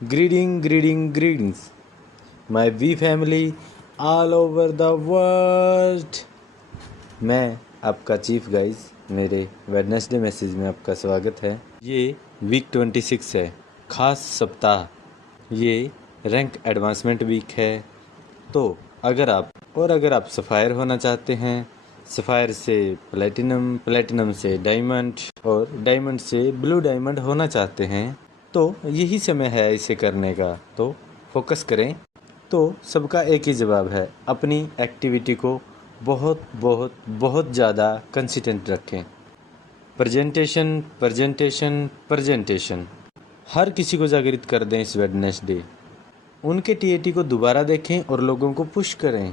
Greetings, my V family all over the world। मैं आपका chief guys, मेरे Wednesday message में आपका स्वागत है। ये वीक 26 है, खास सप्ताह। ये रैंक एडवांसमेंट वीक है। तो अगर आप सफ़ायर होना चाहते हैं, सफ़ायर से प्लेटिनम, प्लेटिनम से डायमंड और डायमंड से ब्लू डायमंड होना चाहते हैं, तो यही समय है इसे करने का। तो फोकस करें। तो सबका एक ही जवाब है, अपनी एक्टिविटी को बहुत बहुत बहुत ज़्यादा कंसिस्टेंट रखें। प्रेजेंटेशन प्रेजेंटेशन प्रेजेंटेशन हर किसी को जागृत कर दें इस वेडनेसडे। उनके टीएटी को दोबारा देखें और लोगों को पुश करें,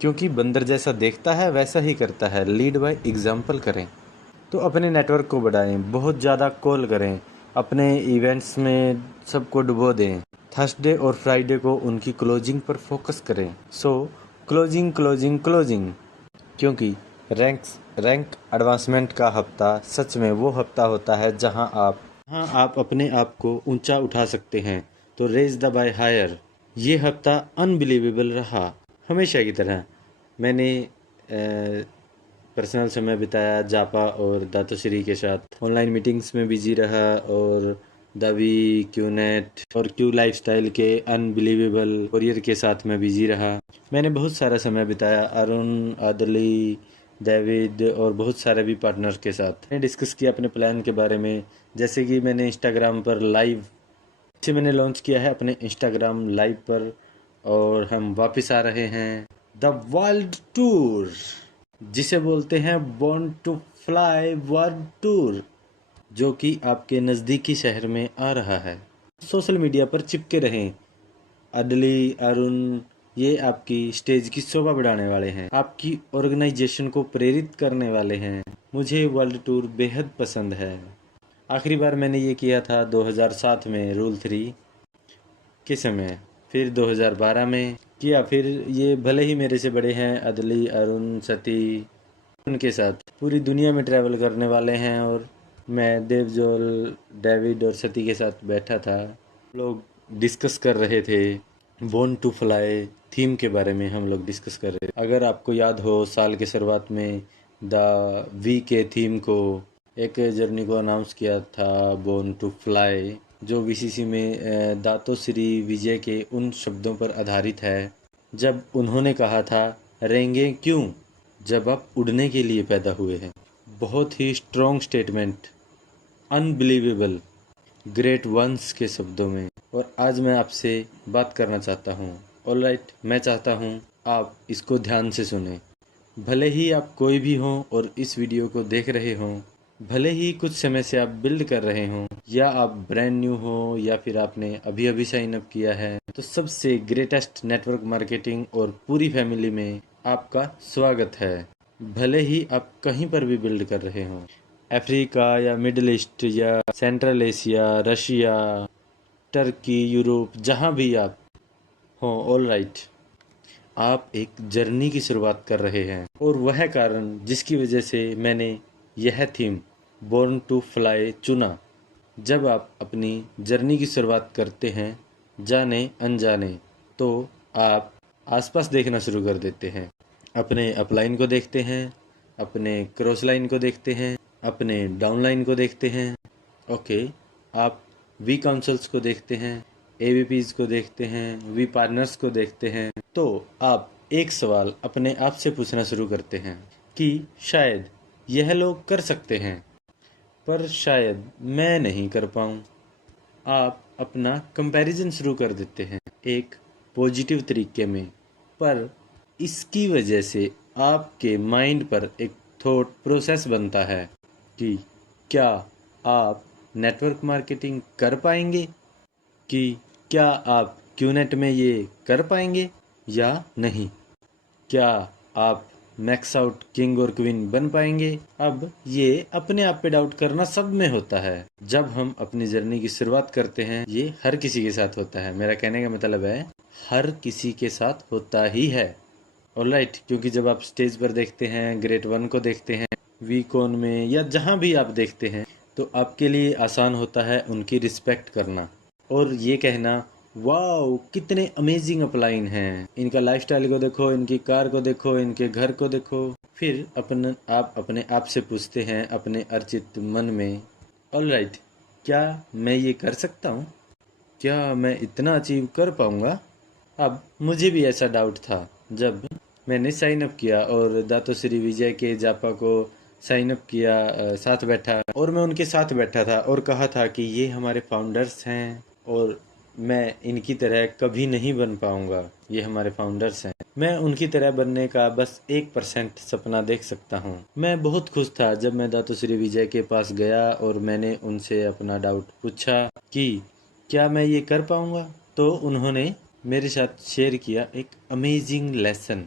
क्योंकि बंदर जैसा देखता है वैसा ही करता है। लीड बाय एग्जाम्पल करें। तो अपने नेटवर्क को बढ़ाएं, बहुत ज़्यादा कॉल करें, अपने इवेंट्स में सबको डुबो दें। थर्सडे और फ्राइडे को उनकी क्लोजिंग पर फोकस करें। सो क्लोजिंग, क्योंकि रैंक एडवांसमेंट का हफ्ता सच में वो हफ्ता होता है जहां आप अपने आप को ऊंचा उठा सकते हैं। तो रेज द बाय हायर। ये हफ्ता अनबिलीवेबल रहा। हमेशा की तरह मैंने पर्सनल समय बिताया जापा और दातोश्री के साथ। ऑनलाइन मीटिंग्स में बिजी रहा और दवी, क्यूनेट और क्यू लाइफस्टाइल के अनबिलीवेबल कोरियर के साथ मैं बिजी रहा। मैंने बहुत सारा समय बिताया अरुण, आदली, डेविड और बहुत सारे भी पार्टनर के साथ। मैंने डिस्कस किया अपने प्लान के बारे में, जैसे कि मैंने इंस्टाग्राम पर लाइव से मैंने लॉन्च किया है अपने इंस्टाग्राम लाइव पर, और हम वापस आ रहे हैं द वर्ल्ड टूर, जिसे बोलते हैं born to fly world tour, जो कि आपके नज़दीकी शहर में आ रहा है। सोशल मीडिया पर चिपके रहें। अडली, अरुण ये आपकी स्टेज की शोभा बढ़ाने वाले हैं, आपकी ऑर्गेनाइजेशन को प्रेरित करने वाले हैं। मुझे वर्ल्ड टूर बेहद पसंद है। आखिरी बार मैंने ये किया था 2007 में रूल 3 के समय, फिर 2012 में किया। फिर ये भले ही मेरे से बड़े हैं, अदली, अरुण, सती, उनके साथ पूरी दुनिया में ट्रैवल करने वाले हैं, और मैं देवजोल, डेविड और सती के साथ बैठा था। लोग डिस्कस कर रहे थे बोर्न टू फ्लाई थीम के बारे में। हम लोग डिस्कस कर रहे थे। अगर आपको याद हो, साल के शुरुआत में द वी के थीम को, एक जर्नी को अनाउंस किया था बोर्न टू फ्लाई, जो वीसीसी में दातोश्री विजय के उन शब्दों पर आधारित है जब उन्होंने कहा था, रेंगे क्यों जब आप उड़ने के लिए पैदा हुए हैं। बहुत ही strong statement, unbelievable, great ones के शब्दों में। और आज मैं आपसे बात करना चाहता हूँ। ऑलराइट, मैं चाहता हूँ आप इसको ध्यान से सुने। भले ही आप कोई भी हों और इस वीडियो को देख रहे हों, भले ही कुछ समय से आप बिल्ड कर रहे हों, या आप ब्रांड न्यू हो, या फिर आपने अभी अभी साइन अप किया है, तो सबसे ग्रेटेस्ट नेटवर्क मार्केटिंग और पूरी फैमिली में आपका स्वागत है। भले ही आप कहीं पर भी बिल्ड कर रहे हों, अफ्रीका या मिडिल ईस्ट या central Asia, Russia, Turkey, Europe, जहां भी आप हों, ऑल राइट, आप एक जर्नी की शुरुआत कर रहे हैं। और वह कारण जिसकी वजह से मैंने यह थीम बोर्न टू फ्लाई चुना। जब आप अपनी जर्नी की शुरुआत करते हैं, जाने अनजाने, तो आप आसपास देखना शुरू कर देते हैं। अपने अपलाइन को देखते हैं, अपने क्रॉस लाइन को देखते हैं, अपने डाउनलाइन को देखते हैं। ओके, आप वी काउंसल्स को देखते हैं, एवीपीज को देखते हैं, वी पार्टनर्स को देखते हैं। तो आप एक सवाल अपने आप से पूछना शुरू करते हैं कि शायद यह लोग कर सकते हैं, पर शायद मैं नहीं कर पाऊँ। आप अपना कंपैरिजन शुरू कर देते हैं एक पॉजिटिव तरीके में, पर इसकी वजह से आपके माइंड पर एक थॉट प्रोसेस बनता है कि क्या आप नेटवर्क मार्केटिंग कर पाएंगे, कि क्या आप क्यूनेट में ये कर पाएंगे या नहीं, क्या आप मैक्स आउट किंग और क्वीन बन पाएंगे। अब ये अपने आप पे डाउट करना सब में होता है। जब हम अपनी जर्नी की शुरुआत करते हैं, ये हर किसी के साथ होता है। मेरा कहने का मतलब है, हर किसी के साथ होता ही है। ऑलराइट, क्योंकि जब आप स्टेज पर देखते हैं, ग्रेट वन को देखते हैं, वी कॉन में, या जहां भी आप देखते हैं, तो आपके लिए आसान होता है उनकी रिस्पेक्ट करना और ये कहना, वाओ कितने अमेजिंग अपलाइन हैं, इनका लाइफस्टाइल को देखो, इनकी कार को देखो, इनके घर को देखो। फिर आप अपने आप से पूछते हैं अपने अर्चित मन में, ऑलराइट, क्या मैं ये कर सकता हूँ? क्या मैं इतना अचीव कर पाऊंगा? अब मुझे भी ऐसा डाउट था जब मैंने साइन अप किया और दातो श्री विजय के जापा को साइन अप किया, साथ बैठा और मैं उनके साथ बैठा था और कहा था कि ये हमारे फाउंडर्स हैं और मैं इनकी तरह कभी नहीं बन पाऊंगा, ये हमारे फाउंडर्स हैं, मैं उनकी तरह बनने का बस 1% सपना देख सकता हूँ। मैं बहुत खुश था जब मैं दातो श्री विजय के पास गया और मैंने उनसे अपना डाउट पूछा कि क्या मैं ये कर पाऊंगा। तो उन्होंने मेरे साथ शेयर किया एक अमेजिंग लेसन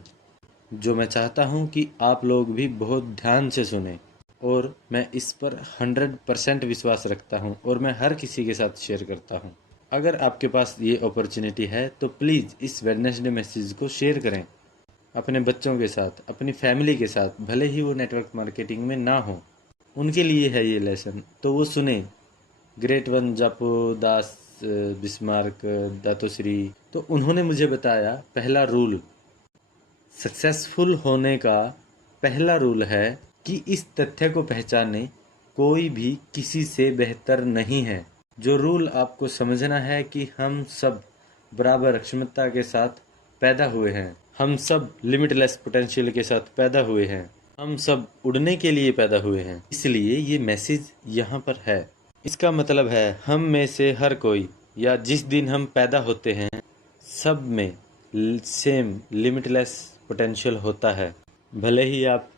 जो मैं चाहता हूँ कि आप लोग भी बहुत ध्यान से सुने और मैं इस पर 100% विश्वास रखता हूँ और मैं हर किसी के साथ शेयर करता हूँ। अगर आपके पास ये अपॉर्चुनिटी है तो प्लीज़ इस वेडनेसडे मैसेज को शेयर करें अपने बच्चों के साथ, अपनी फैमिली के साथ, भले ही वो नेटवर्क मार्केटिंग में ना हो, उनके लिए है ये लेसन, तो वो सुने। ग्रेट वन जापो दास बिस्मार्क दातोश्री, तो उन्होंने मुझे बताया पहला रूल, सक्सेसफुल होने का पहला रूल है कि इस तथ्य को पहचाने, कोई भी किसी से बेहतर नहीं है। जो रूल आपको समझना है कि हम सब बराबर क्षमता के साथ पैदा हुए हैं, हम सब लिमिटलेस पोटेंशियल के साथ पैदा हुए हैं, हम सब उड़ने के लिए पैदा हुए हैं। इसलिए ये मैसेज यहाँ पर है। इसका मतलब है हम में से हर कोई, या जिस दिन हम पैदा होते हैं, सब में सेम लिमिटलेस पोटेंशियल होता है। भले ही आप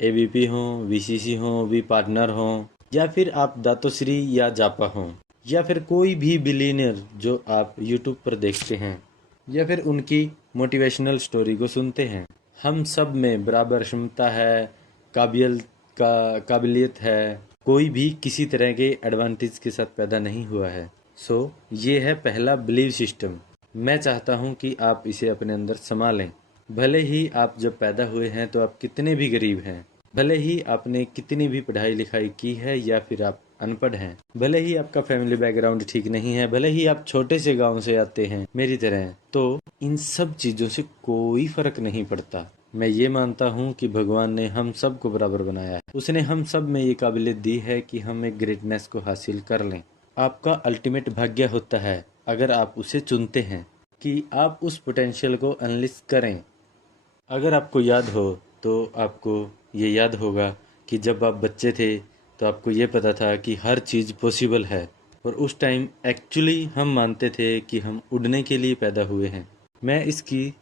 एबीपी हों, वीसीसी हों, वी पार्टनर हों, या फिर आप दातोश्री या जापा हों, या फिर कोई भी बिलीनियर जो आप यूट्यूब पर देखते हैं, या फिर उनकी मोटिवेशनल स्टोरी को सुनते हैं, हम सब में बराबर क्षमता है, काबिलियत है। कोई भी किसी तरह के एडवांटेज के साथ पैदा नहीं हुआ है। सो ये है पहला बिलीव सिस्टम। मैं चाहता हूँ कि आप इसे अपने अंदर संभालें। भले ही आप जब पैदा हुए हैं तो आप कितने भी गरीब हैं, भले ही आपने कितनी भी पढ़ाई लिखाई की है या फिर आप अनपढ़ हैं, भले ही आपका फैमिली बैकग्राउंड ठीक नहीं है, भले ही आप छोटे से गांव से आते हैं मेरी तरह, तो इन सब चीज़ों से कोई फर्क नहीं पड़ता। मैं ये मानता हूँ कि भगवान ने हम सब को बराबर बनाया है। उसने हम सब में ये काबिलियत दी है कि हम एक ग्रेटनेस को हासिल कर लें। आपका अल्टीमेट भाग्य होता है अगर आप उसे चुनते हैं कि आप उस पोटेंशियल को अनलिस्ट करें। अगर आपको याद हो तो आपको ये याद होगा कि जब आप बच्चे थे तो आपको ये पता था कि हर चीज़ पॉसिबल है और उस टाइम एक्चुअली हम मानते थे कि हम उड़ने के लिए पैदा हुए हैं। मैं इसकी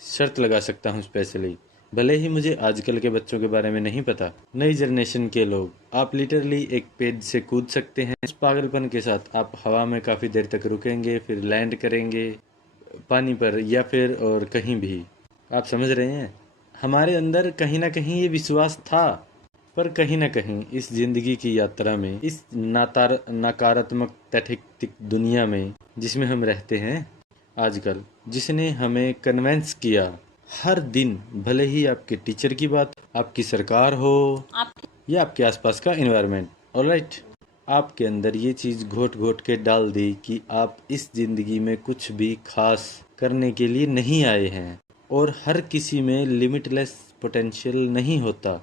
शर्त लगा सकता हूँ स्पेशली, भले ही मुझे आजकल के बच्चों के बारे में नहीं पता, नई जनरेशन के लोग, आप लिटरली एक पेज से कूद सकते हैं। इस पागलपन के साथ आप हवा में काफ़ी देर तक रुकेंगे, फिर लैंड करेंगे पानी पर या फिर और कहीं भी। आप समझ रहे हैं, हमारे अंदर कहीं ना कहीं ये विश्वास था, पर कहीं ना कहीं इस जिंदगी की यात्रा में, इस नकारात्मक तैथिक दुनिया में जिसमें हम रहते हैं आजकल, जिसने हमें कन्वेंस किया हर दिन, भले ही आपके टीचर की बात, आपकी सरकार हो या आपके आसपास का एनवायरनमेंट, ऑलराइट, आपके अंदर ये चीज़ घोट घोट के डाल दी कि आप इस ज़िंदगी में कुछ भी खास करने के लिए नहीं आए हैं और हर किसी में लिमिटलेस पोटेंशियल नहीं होता।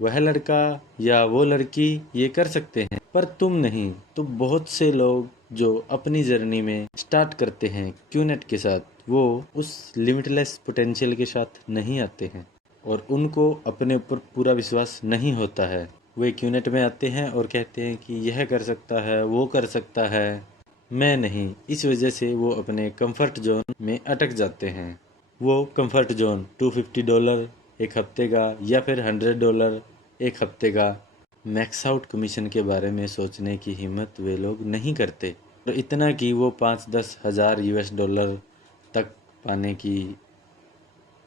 वह लड़का या वो लड़की ये कर सकते हैं पर तुम नहीं। तो बहुत से लोग जो अपनी जर्नी में स्टार्ट करते हैं क्यूनेट के साथ, वो उस लिमिटलेस पोटेंशियल के साथ नहीं आते हैं और उनको अपने ऊपर पूरा विश्वास नहीं होता है। वे क्यूनेट में आते हैं और कहते हैं कि यह कर सकता है, वो कर सकता है, मैं नहीं। इस वजह से वो अपने कंफर्ट जोन में अटक जाते हैं। वो कंफर्ट जोन $250 एक हफ्ते का या फिर $100 एक हफ्ते का मैक्स आउट कमीशन के बारे में सोचने की हिम्मत वे लोग नहीं करते, तो इतना कि वो 5-10 हज़ार $US तक पाने की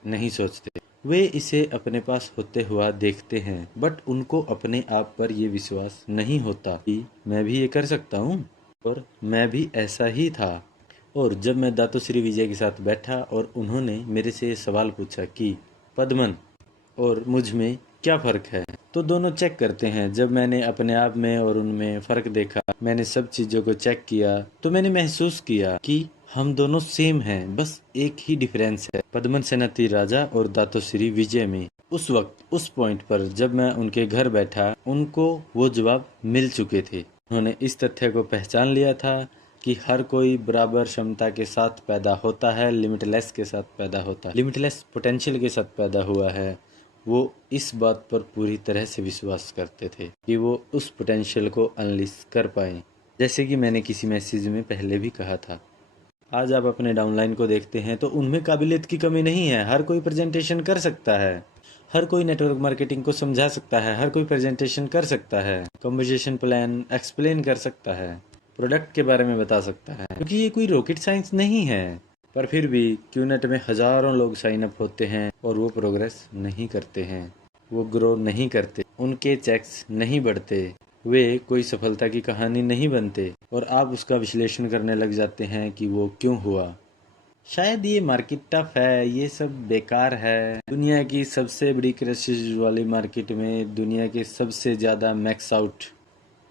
नहीं सोचते। वे इसे अपने पास होते हुआ देखते हैं, बट उनको अपने आप पर ये विश्वास नहीं होता कि मैं भी ये कर सकता हूँ। और मैं भी ऐसा ही था। और जब मैं दातो श्री विजय के साथ बैठा और उन्होंने मेरे से ये सवाल पूछा कि पद्मन और मुझ में क्या फ़र्क है। तो दोनों चेक करते हैं। जब मैंने अपने आप में और उनमें फ़र्क देखा, मैंने सब चीज़ों को चेक किया, तो मैंने महसूस किया कि हम दोनों सेम हैं, बस एक ही डिफरेंस है पद्मन सेनापति राजा और दातोश्री विजय में। उस वक्त, उस पॉइंट पर जब मैं उनके घर बैठा, उनको वो जवाब मिल चुके थे। उन्होंने इस तथ्य को पहचान लिया था कि हर कोई बराबर क्षमता के साथ पैदा होता है, लिमिटलेस के साथ पैदा होता है, लिमिटलेस पोटेंशियल के साथ पैदा हुआ है। वो इस बात पर पूरी तरह से विश्वास करते थे कि वो उस पोटेंशियल को अनलिश कर पाएं। जैसे कि मैंने किसी मैसेज में पहले भी कहा था, आज आप अपने डाउनलाइन को देखते हैं तो उनमें काबिलियत की कमी नहीं है। हर कोई प्रेजेंटेशन कर सकता है, हर कोई नेटवर्क मार्केटिंग को समझा सकता है, हर कोई प्रेजेंटेशन कर सकता है, कन्वर्सेशन प्लान एक्सप्लेन कर सकता है, प्रोडक्ट के बारे में बता सकता है, क्योंकि ये कोई रॉकेट साइंस नहीं है। पर फिर भी क्यूनेट में हजारों लोग साइन अप होते हैं और वो प्रोग्रेस नहीं करते हैं, वो ग्रो नहीं करते, उनके चेक्स नहीं बढ़ते, वे कोई सफलता की कहानी नहीं बनते, और आप उसका विश्लेषण करने लग जाते हैं कि वो क्यों हुआ। शायद ये मार्केट टफ है, ये सब बेकार है। दुनिया की सबसे बड़ी क्रैशेज वाली मार्केट में दुनिया के सबसे ज़्यादा मैक्स आउट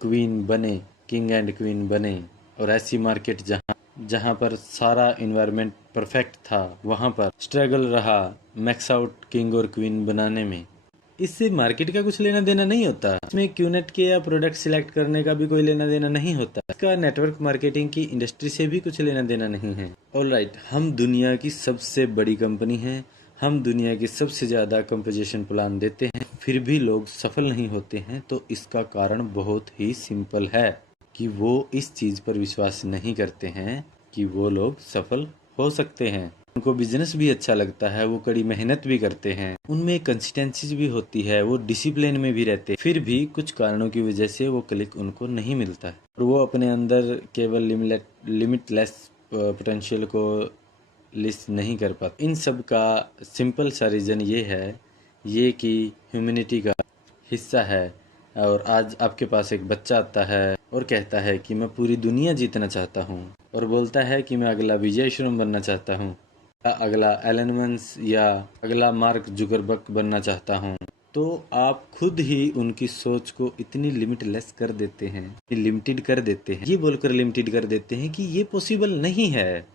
क्वीन बने, किंग एंड क्वीन बने, और ऐसी मार्केट जहाँ जहाँ पर सारा इन्वायरमेंट परफेक्ट था, वहाँ पर स्ट्रगल रहा मैक्स आउट किंग और क्वीन बनाने में। इससे मार्केट का कुछ लेना देना नहीं होता, इसमें क्यूनेट के या प्रोडक्ट सिलेक्ट करने का भी कोई लेना देना नहीं होता, इसका नेटवर्क मार्केटिंग की इंडस्ट्री से भी कुछ लेना देना नहीं है। ऑलराइट, हम दुनिया की सबसे बड़ी कंपनी हैं, हम दुनिया की सबसे ज़्यादा कंपोजिशन प्लान देते हैं, फिर भी लोग सफल नहीं होते हैं। तो इसका कारण बहुत ही सिंपल है कि वो इस चीज़ पर विश्वास नहीं करते हैं कि वो लोग सफल हो सकते हैं। उनको बिजनेस भी अच्छा लगता है, वो कड़ी मेहनत भी करते हैं, उनमें कंसिस्टेंसी भी होती है, वो डिसिप्लिन में भी रहते हैं, फिर भी कुछ कारणों की वजह से वो क्लिक उनको नहीं मिलता है, और वो अपने अंदर केवल लिमिटलेस पोटेंशियल को लिस्ट नहीं कर पाते। इन सब का सिंपल सा रीज़न ये है, ये कि ह्यूमैनिटी का हिस्सा है। और आज आपके पास एक बच्चा आता है और कहता है कि मैं पूरी दुनिया जीतना चाहता हूँ, और बोलता है कि मैं अगला विजय श्रोम बनना चाहता हूँ, अगला एलन मस्क या अगला मार्क जुकरबर्ग बनना चाहता हूँ। तो आप खुद ही उनकी सोच को इतनी लिमिटलेस कर देते हैं, लिमिटेड कर देते हैं, ये बोलकर लिमिटेड कर देते हैं कि ये पॉसिबल नहीं है।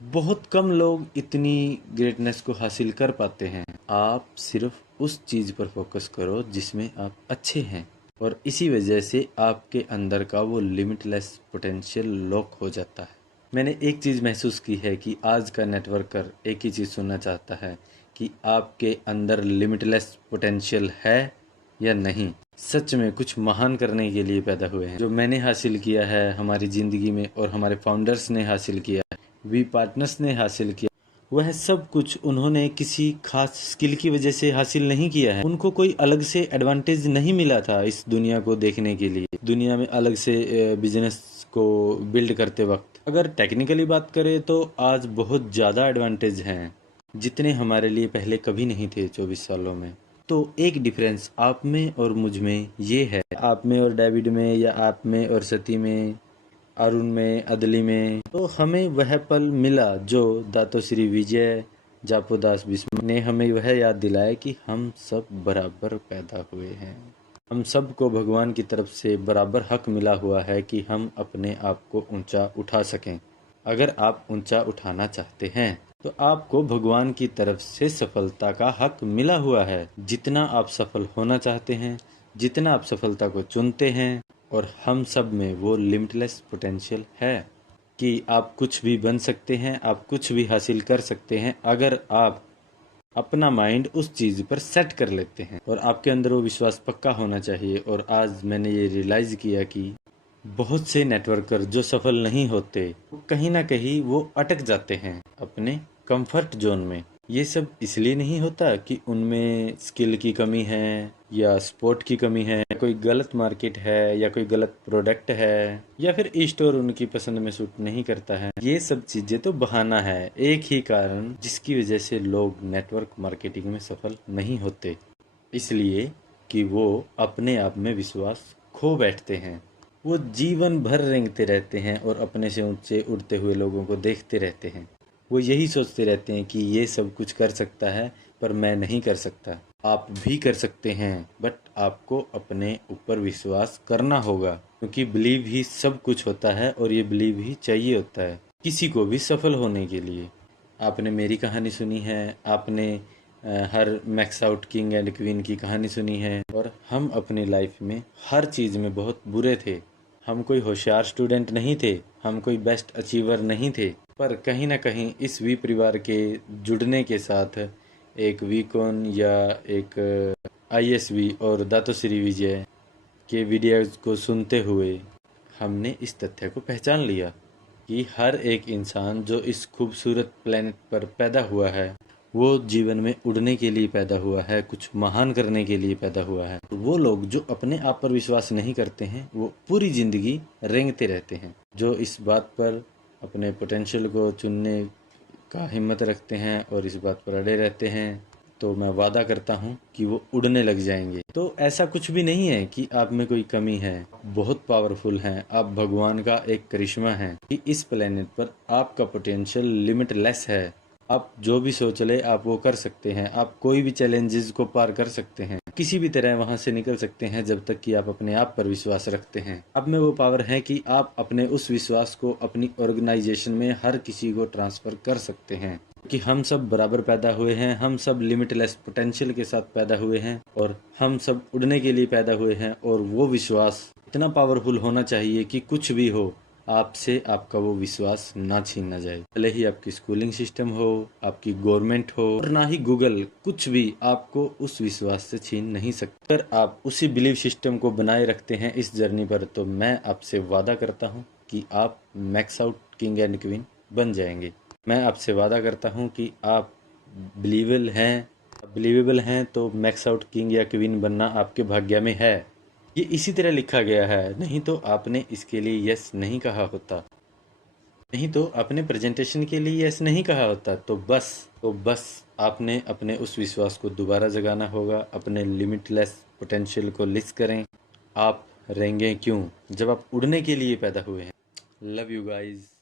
बहुत कम लोग इतनी ग्रेटनेस को हासिल कर पाते हैं। आप सिर्फ उस चीज़ पर फोकस करो जिसमें आप अच्छे हैं, और इसी वजह से आपके अंदर का वो लिमिटलेस पोटेंशियल लॉक हो जाता है। मैंने एक चीज़ महसूस की है कि आज का नेटवर्कर एक ही चीज़ सुनना चाहता है कि आपके अंदर लिमिटलेस पोटेंशियल है या नहीं। सच में कुछ महान करने के लिए पैदा हुए हैं। जो मैंने हासिल किया है हमारी ज़िंदगी में, और हमारे फाउंडर्स ने हासिल किया है, वी पार्टनर्स ने हासिल किया, वह सब कुछ उन्होंने किसी खास स्किल की वजह से हासिल नहीं किया है। उनको कोई अलग से एडवांटेज नहीं मिला था इस दुनिया को देखने के लिए, दुनिया में अलग से बिजनेस को बिल्ड करते वक्त। अगर टेक्निकली बात करें तो आज बहुत ज़्यादा एडवांटेज हैं, जितने हमारे लिए पहले कभी नहीं थे 24 सालों में। तो एक डिफरेंस आप में और मुझ में ये है, आप में और डेविड में, या आप में और सती में, अरुण में, अदली में। तो हमें वह पल मिला जो दातोश्री विजय जापोदास बिस्मिल ने हमें वह याद दिलाया कि हम सब बराबर पैदा हुए हैं। हम सबको भगवान की तरफ से बराबर हक मिला हुआ है कि हम अपने आप को ऊंचा उठा सकें। अगर आप ऊंचा उठाना चाहते हैं तो आपको भगवान की तरफ से सफलता का हक मिला हुआ है। जितना आप सफल होना चाहते हैं, जितना आप सफलता को चुनते हैं, और हम सब में वो लिमिटलेस पोटेंशियल है कि आप कुछ भी बन सकते हैं, आप कुछ भी हासिल कर सकते हैं, अगर आप अपना माइंड उस चीज़ पर सेट कर लेते हैं, और आपके अंदर वो विश्वास पक्का होना चाहिए। और आज मैंने ये रियलाइज़ किया कि बहुत से नेटवर्कर जो सफल नहीं होते, कहीं ना कहीं वो अटक जाते हैं अपने कंफर्ट जोन में। ये सब इसलिए नहीं होता कि उनमें स्किल की कमी है या सपोर्ट की कमी है, कोई गलत मार्केट है, या कोई गलत प्रोडक्ट है, या फिर ई स्टोर उनकी पसंद में सूट नहीं करता है। ये सब चीजें तो बहाना है। एक ही कारण जिसकी वजह से लोग नेटवर्क मार्केटिंग में सफल नहीं होते, इसलिए कि वो अपने आप में विश्वास खो बैठते हैं। वो जीवन भर रेंगते रहते हैं और अपने से ऊंचे उड़ते हुए लोगों को देखते रहते हैं। वो यही सोचते रहते हैं कि ये सब कुछ कर सकता है पर मैं नहीं कर सकता। आप भी कर सकते हैं, बट आपको अपने ऊपर विश्वास करना होगा, क्योंकि बिलीव ही सब कुछ होता है और ये बिलीव ही चाहिए होता है किसी को भी सफल होने के लिए। आपने मेरी कहानी सुनी है, आपने हर max out king and queen की कहानी सुनी है, और हम अपनी लाइफ में हर चीज़ में बहुत बुरे थे। हम कोई होशियार स्टूडेंट नहीं थे, हम कोई बेस्ट अचीवर नहीं थे, पर कहीं ना कहीं इस वी परिवार के जुड़ने के साथ एक वीकॉन या एक आईएसवी और दातोश्री विजय के वीडियोज़ को सुनते हुए हमने इस तथ्य को पहचान लिया कि हर एक इंसान जो इस खूबसूरत प्लेनेट पर पैदा हुआ है, वो जीवन में उड़ने के लिए पैदा हुआ है, कुछ महान करने के लिए पैदा हुआ है। वो लोग जो अपने आप पर विश्वास नहीं करते हैं, वो पूरी ज़िंदगी रेंगते रहते हैं। जो इस बात पर अपने पोटेंशियल को चुनने का हिम्मत रखते हैं और इस बात पर अड़े रहते हैं, तो मैं वादा करता हूँ कि वो उड़ने लग जाएंगे। तो ऐसा कुछ भी नहीं है कि आप में कोई कमी है, बहुत पावरफुल हैं आप, भगवान का एक करिश्मा है कि इस प्लेनेट पर आपका पोटेंशियल लिमिटलेस है। आप जो भी सोच ले आप वो कर सकते हैं, आप कोई भी चैलेंजेस को पार कर सकते हैं, किसी भी तरह वहां से निकल सकते हैं, जब तक कि आप अपने आप पर विश्वास रखते हैं। आप में वो पावर है कि आप अपने उस विश्वास को अपनी ऑर्गेनाइजेशन में हर किसी को ट्रांसफर कर सकते हैं, कि हम सब बराबर पैदा हुए हैं, हम सब लिमिटलेस पोटेंशियल के साथ पैदा हुए हैं और हम सब उड़ने के लिए पैदा हुए हैं। और वो विश्वास इतना पावरफुल होना चाहिए कि कुछ भी हो, आपसे आपका वो विश्वास ना छीना जाए। भले ही आपकी स्कूलिंग सिस्टम हो, आपकी गवर्नमेंट हो, और ना ही गूगल, कुछ भी आपको उस विश्वास से छीन नहीं सकता। अगर आप उसी बिलीव सिस्टम को बनाए रखते हैं इस जर्नी पर, तो मैं आपसे वादा करता हूँ कि आप max out king and queen बन जाएंगे। मैं आपसे वादा करता हूँ कि आप बिलीवेबल हैं तो मैक्स आउट किंग या क्वीन बनना आपके भाग्य में है। ये इसी तरह लिखा गया है, नहीं तो आपने इसके लिए यस नहीं कहा होता, नहीं तो आपने प्रेजेंटेशन के लिए यस नहीं कहा होता। तो बस आपने अपने उस विश्वास को दोबारा जगाना होगा, अपने लिमिटलेस पोटेंशियल को लिस्ट करें। आप रेंगे क्यों जब आप उड़ने के लिए पैदा हुए हैं। Love you guys.